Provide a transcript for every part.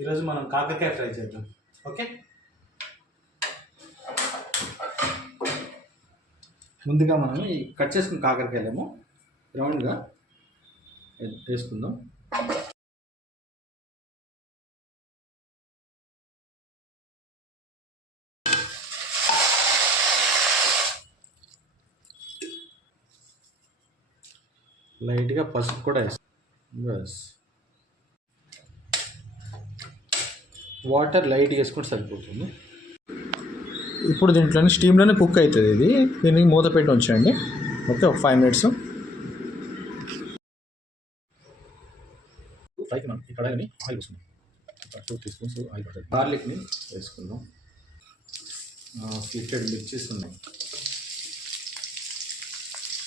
ఈరోజు మనం కాకరకాయ ఫ్రై చేద్దాం. ఓకే, ముందుగా మనం ఈ కట్ చేసుకున్న కాకరకాయలేమో రౌండ్గా వేసుకుందాం. లైట్గా పసుపు కూడా వేస్తాం. బస్ వాటర్ లైట్గా వేసుకుంటే సరిపోతుంది. ఇప్పుడు దీంట్లోనే స్టీమ్లోనే కుక్ అవుతుంది. ఇది దీనికి మూత పెట్టి ఉంచండి. ఓకే, ఒక 5 minutes. ఫ్రైకి మనం ఇక్కడ ఆయిల్ వేసుకుందాం. 2 teaspoons ఆయిల్ పడుతుంది. గార్లిక్ని వేసుకుందాం. స్లిటెడ్ మిర్చీస్ ఉన్నాయి.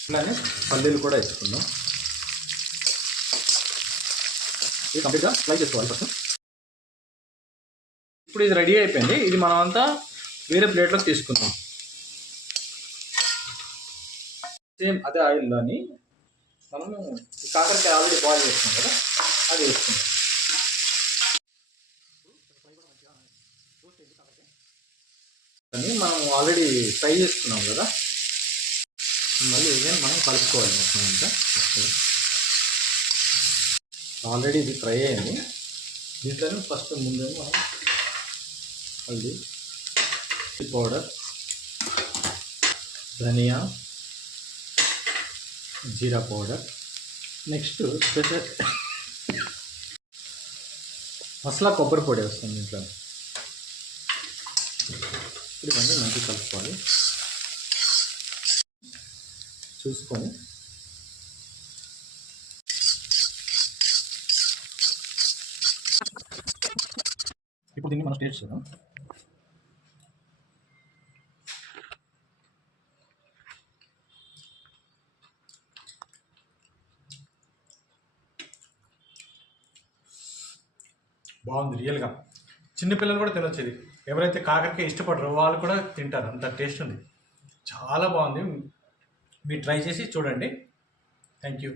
ఇలానే పల్లీలు కూడా వేసుకుందాం. ఇది కంప్లీట్గా ఫ్రై చేసుకోవాలి ఫస్ట్. ఇప్పుడు ఇది రెడీ అయిపోయింది. ఇది మనం అంతా వేరే ప్లేట్లోకి తీసుకుందాం. సేమ్ అదే ఆయిల్లోని మనము కాకరకాయ ఆల్రెడీ బాయిల్ చేసుకున్నాం కదా, అది వేసుకుందాం. కానీ మనం ఆల్రెడీ ఫ్రై చేసుకున్నాం కదా, మళ్ళీ ఇదే మనం కలుపుకోవాలి మొత్తం అంతా. ఆల్రెడీ ఇది ఫ్రై అయింది. దీంట్లోనే ఫస్ట్ ముందే మనం హల్దీ పౌడర్, ధనియా, జీరా పౌడర్, నెక్స్ట్ స్పెషల్ మసాలా కొబ్బరి పొడి వస్తుంది దీంట్లో. ఇప్పుడు ఇవన్నీ మంచిగా కలుపుకోవాలి. చూసుకొని ఇప్పుడు దీన్ని మనం టేస్ట్ చేద్దాం. బాగుంది. రియల్గా చిన్నపిల్లలు కూడా తినొచ్చు. ఇది ఎవరైతే కాకరకాయ ఇష్టపడరో వాళ్ళు కూడా తింటారు, అంత టేస్ట్ ఉంది. చాలా బాగుంది. మీరు ట్రై చేసి చూడండి. Thank you.